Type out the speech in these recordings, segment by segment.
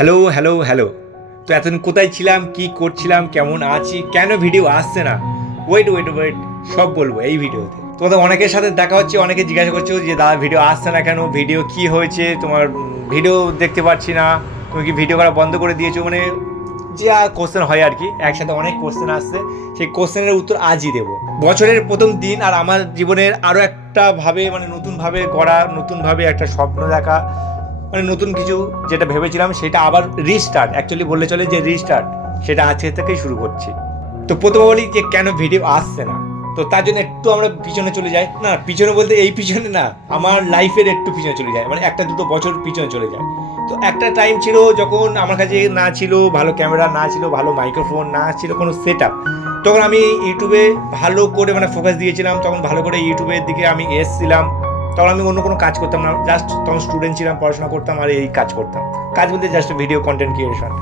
Hello hello hello. তো এতদিন কোথায় ছিলাম, কি করছিলাম, কেমন আছি, কেন ভিডিও আসছে না? ওয়েট ওয়েট ওয়েট সব বলব এই ভিডিওতে তোমাদের অনেকের সাথে দেখা হচ্ছে, অনেকে জিজ্ঞাসা করছ যে, দাদা ভিডিও আসছে না কেন? ভিডিও কি হয়েছে? তোমার ভিডিও দেখতে পাচ্ছি না। তুমি কি ভিডিও করা বন্ধ করে দিয়েছ? মানে যা কোশ্চেন হয় আর কি, একসাথে অনেক কোশ্চেন আসছে। সেই কোশ্চেনের উত্তর আজই দেবো। বছরের প্রথম দিন আর আমার জীবনের আরও একটা ভাবে মানে নতুনভাবে গড়া, নতুনভাবে একটা স্বপ্ন দেখা। মানে নতুন কিছু যেটা ভেবেছিলাম, সেটা আবার রিস্টার্ট অ্যাকচুয়ালি বললে চলে যে রিস্টার্ট সেটা আজকে থেকেই শুরু করছি। তো প্রথমে বলি যে কেন ভিডিও আসছে না? তো তার জন্য একটু আমরা পিছনে চলে যাই। না, পিছনে বলতে এই পিছনে না, আমার লাইফের একটু পিছনে চলে যায়। মানে একটা দুটো বছর পিছনে চলে যায়। তো একটা টাইম ছিল যখন আমার কাছে না ছিল, ভালো ক্যামেরা না ছিল, ভালো মাইক্রোফোন না ছিল, কোনো সেট আপ তখন আমি ইউটিউবে ভালো করে মানে ফোকাস দিয়েছিলাম। তখন ভালো করে ইউটিউবের দিকে আমি এসছিলাম। তখন আমি অন্য কোনো কাজ করতাম না। জাস্ট তখন স্টুডেন্ট ছিলাম, পড়াশোনা করতাম আর এই কাজ করতাম। কাজ বলতে জাস্ট ভিডিও কন্টেন্ট ক্রিয়েশন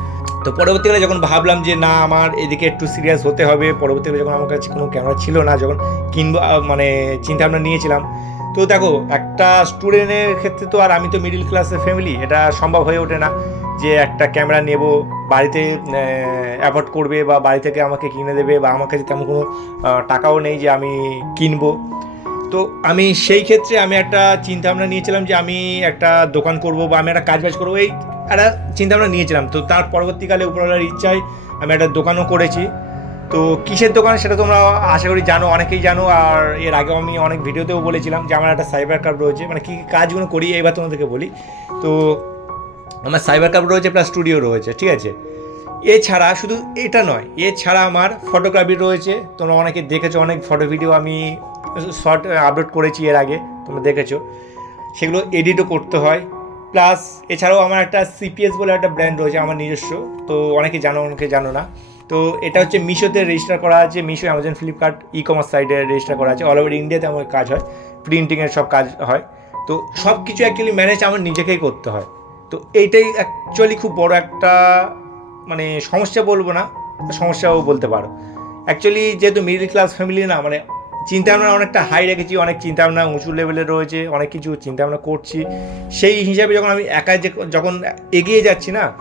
তো পরবর্তীকালে যখন ভাবলাম যে না, আমার এদিকে একটু সিরিয়াস হতে হবে, পরবর্তীকালে যখন আমার কাছে কোনো ক্যামেরা ছিল না, যখন কিনবো মানে চিন্তা ভাবনা নিয়েছিলাম, তো দেখো, একটা স্টুডেন্টের ক্ষেত্রে তো আর আমি তো মিডিল ক্লাসের ফ্যামিলি এটা সম্ভব হয়ে ওঠে না যে একটা ক্যামেরা নেব, বাড়িতে অ্যাভয়েড করবে বা বাড়ি থেকে আমাকে কিনে দেবে বা আমার কাছে তেমন কোনো টাকাও নেই যে আমি কিনবো। তো আমি সেই ক্ষেত্রে আমি একটা চিন্তা ভাবনা নিয়েছিলাম যে আমি একটা দোকান করব বা আমি একটা কাজ বাজ করব, এই একটা চিন্তা ভাবনা নিয়েছিলাম। তো তার পরবর্তীকালে উপরওয়ালার ইচ্ছায় আমি একটা দোকানও করেছি। তো কিসের দোকান সেটা তোমরা আশা করি জানো, অনেকেই জানো, আর এর আগেও আমি অনেক ভিডিওতেও বলেছিলাম যে আমার একটা সাইবার ক্যাব রয়েছে মানে কী কী কাজগুলো করি এবার তোমাদেরকে বলি। তো আমার সাইবার ক্যাব রয়েছে, প্লাস স্টুডিও রয়েছে, ঠিক আছে? এছাড়া শুধু এটা নয়, এছাড়া আমার ফটোগ্রাফি রয়েছে, তোমরা অনেকে দেখেছ, অনেক ফটো ভিডিও আমি শর্ট আপলোড করেছি এর আগে, তোমরা দেখেছ। সেগুলো এডিটও করতে হয়। প্লাস এছাড়াও আমার একটা সিপিএস বলে একটা ব্র্যান্ড রয়েছে, আমার নিজস্ব। তো অনেকে জানো অনেকে জানো না। তো এটা হচ্ছে মিশোতে রেজিস্টার করা আছে, Meesho Amazon Flipkart e commerce সাইটে রেজিস্টার করা আছে। অল ওভার ইন্ডিয়াতে আমার কাজ হয় প্রিন্টিংয়ের সব কাজ হয়। তো সব কিছু অ্যাকচুয়ালি ম্যানেজ আমার নিজেকেই করতে হয়। তো এইটাই অ্যাকচুয়ালি খুব বড় একটা মানে সমস্যা বলব না, সমস্যাও বলতে পারো। অ্যাকচুয়ালি যেহেতু মিডল ক্লাস ফ্যামিলি না মানে চিন্তাভাবনা অনেকটা হাই রেখেছি, অনেক চিন্তাভাবনা উঁচু লেভেলে রয়েছে, অনেক কিছু চিন্তাভাবনা করছি। সেই হিসাবে যখন আমি একাই যে যখন এগিয়ে যাচ্ছি না,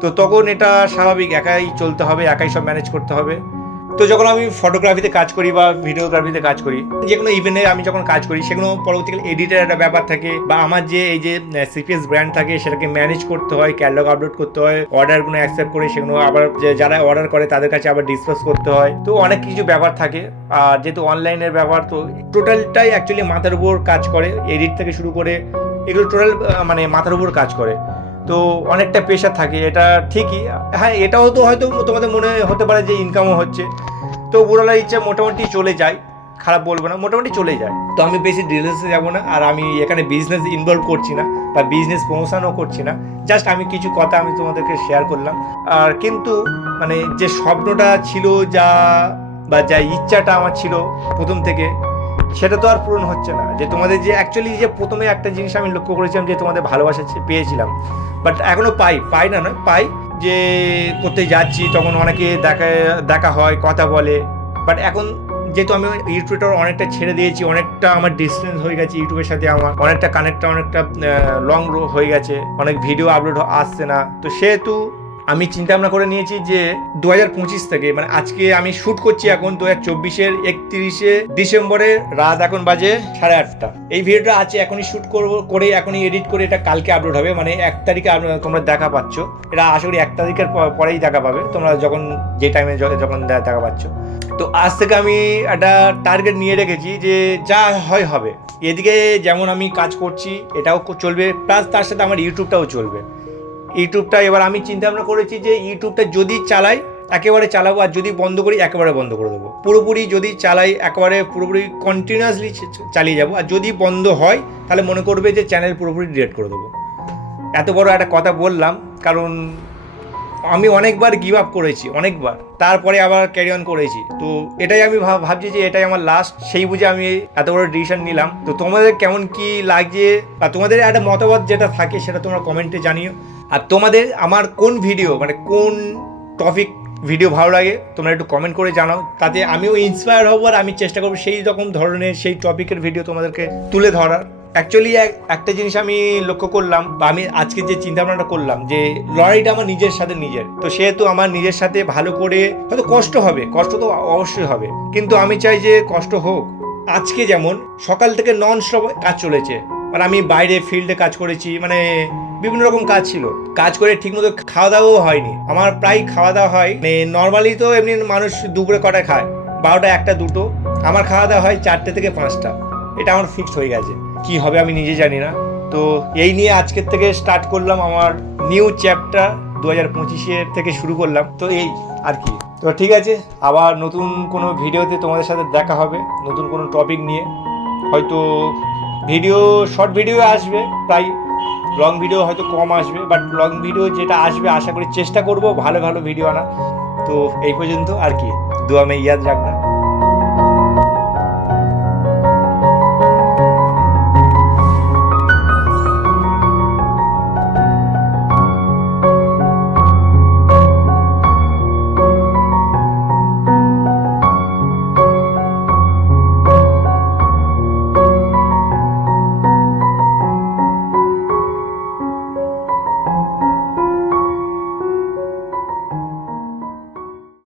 তো তখন এটা স্বাভাবিক, একাই চলতে হবে, একাই সব ম্যানেজ করতে হবে। তো যখন আমি ফটোগ্রাফিতে কাজ করি বা ভিডিওগ্রাফিতে কাজ করি, যে কোনো ইভেন্টে আমি যখন কাজ করি, সেগুলো পরবর্তীকালে এডিটের একটা ব্যাপার থাকে বা আমার যে এই যে সিপিএস ব্র্যান্ড থাকে, সেটাকে ম্যানেজ করতে হয় ক্যাটালগ আপলোড করতে হয় অর্ডারগুলো অ্যাকসেপ্ট করে সেগুলো আবার যে যারা অর্ডার করে, তাদের কাছে আবার ডিসকাস করতে হয়। তো অনেক কিছু ব্যাপার থাকে। আর যেহেতু অনলাইনের ব্যাপার, তো টোটালটাই অ্যাকচুয়ালি মাথার উপর কাজ করে এডিট থেকে শুরু করে, এগুলো টোটাল মানে মাথার উপর কাজ করে। তো অনেকটা প্রেশার থাকে, এটা ঠিকই। হ্যাঁ এটাও তো হয়তো তোমাদের মনে হতে পারে যে ইনকামও হচ্ছে। তো বুড়ালার ইচ্ছা মোটামুটি চলে যায়, খারাপ বলব না, মোটামুটি চলে যায়। তো আমি বেশি ডিটেলসে যাব না, আর আমি এখানে বিজনেস ইনভলভ করছি না, বা বিজনেস প্রমোশনও করছি না। জাস্ট আমি কিছু কথা আমি তোমাদেরকে শেয়ার করলাম। আর কিন্তু মানে যে স্বপ্নটা ছিল যা, বা যা ইচ্ছাটা আমার ছিল প্রথম থেকে সেটা তো আর পূরণ হচ্ছে না। যে তোমাদের যে অ্যাকচুয়ালি যে প্রথমে একটা জিনিস আমি লক্ষ্য করেছিলাম যে তোমাদের ভালোবাসা পেয়েছিলাম। বাট এখনও পাই পাই না নয়, পাই যে করতে যাচ্ছি, তখন অনেকে দেখা দেখা হয়, কথা বলে। বাট এখন যেহেতু আমি ইউটিউবটা অনেকটা ছেড়ে দিয়েছি, অনেকটা আমার ডিস্টেন্স হয়ে গেছে ইউটিউবের সাথে আমার, অনেকটা কানেক্টটা অনেকটা লং হয়ে গেছে। অনেক ভিডিও আপলোড আসছে না। তো সেহেতু আমি চিন্তা ভাবনা করে নিয়েছি যে দু হাজার পঁচিশ থেকে মানে আজকে আমি শ্যুট করছি এখন দু হাজার চব্বিশের একত্রিশে ডিসেম্বরের রাত এখন বাজে সাড়ে আটটা। এই ভিডিওটা আছে এখনই শ্যুট করব করে এখনই এডিট করে এটা কালকে আপলোড হবে মানে এক তারিখে তোমরা দেখা পাচ্ছ। এটা আশা করি এক তারিখের পরেই দেখা পাবে, তোমরা যখন যে টাইমে যখন দেখা পাচ্ছ। তো আজ থেকে আমি একটা টার্গেট নিয়ে রেখেছি যে যা হয় হবে। এদিকে যেমন আমি কাজ করছি, এটাও চলবে প্লাস তার সাথে আমার ইউটিউবটাও চলবে। ইউটিউবটা এবার আমি চিন্তা ভাবনা করেছি যে ইউটিউবটা যদি চালাই, একেবারে চালাবো, আর যদি বন্ধ করি, একেবারে বন্ধ করে দেবো। পুরোপুরি যদি চালাই, একেবারে পুরোপুরি কন্টিনিউয়াসলি চালিয়ে যাব, আর যদি বন্ধ হয়, তাহলে মনে করবে যে চ্যানেল পুরোপুরি ডিলেট করে দেবো। এত বড় একটা কথা বললাম, কারণ আমি অনেকবার গিভ আপ করেছি, অনেকবার। তারপরে আবার ক্যারি অন করেছি। তো এটাই আমি ভাব- ভাবছি যে এটাই আমার লাস্ট সেই বুঝে আমি এত বড় ডিসিশন নিলাম। তো তোমাদের কেমন কি লাগছে, বা তোমাদের একটা মতামত যেটা থাকে সেটা তোমরা কমেন্টে জানিও। আর তোমাদের আমার কোন ভিডিও মানে কোন টপিক ভিডিও ভালো লাগে, তোমরা একটু কমেন্ট করে জানাও। তাতে আমিও ইন্সপায়ার হব আর আমি চেষ্টা করব সেই রকম ধরনের, সেই টপিকের ভিডিও তোমাদেরকে তুলে ধরার। অ্যাকচুয়ালি একটা জিনিস আমি লক্ষ্য করলাম বা আমি আজকে যে চিন্তা ভাবনাটা করলাম যে লড়াইটা আমার নিজের সাথে নিজের। তো সেহেতু আমার নিজের সাথে ভালো করে হয়তো কষ্ট হবে, কষ্ট তো অবশ্যই হবে। কিন্তু আমি চাই যে কষ্ট হোক। আজকে যেমন সকাল থেকে নন স্টপ কাজ চলেছে। মানে আমি বাইরে ফিল্ডে কাজ করেছি মানে বিভিন্ন রকম কাজ ছিল। কাজ করে ঠিকমতো খাওয়া দাওয়াও হয়নি। আমার প্রায় খাওয়া দাওয়া হয় মানে নর্মালি তো এমনি মানুষ দুপুরে কটায় খায়? বারোটা, একটা, দুটো। আমার খাওয়া দাওয়া হয় চারটে থেকে পাঁচটা। এটা আমার ফিক্সড হয়ে গেছে। কি হবে আমি নিজে জানি না। তো এই নিয়ে আজকের থেকে স্টার্ট করলাম আমার নিউ চ্যাপ্টার দু হাজার পঁচিশের থেকে শুরু করলাম। তো এই আর কি। তো ঠিক আছে, আবার নতুন কোনো ভিডিওতে তোমাদের সাথে দেখা হবে, নতুন কোনো টপিক নিয়ে। হয়তো ভিডিও শর্ট ভিডিও আসবে, প্রায় লং ভিডিও হয়তো কম আসবে বাট লং ভিডিও যেটা আসবে, আশা করি চেষ্টা করব ভালো ভালো ভিডিও আনা তো এই পর্যন্ত আর কি। দু আমি ইয়াদ রাখনা।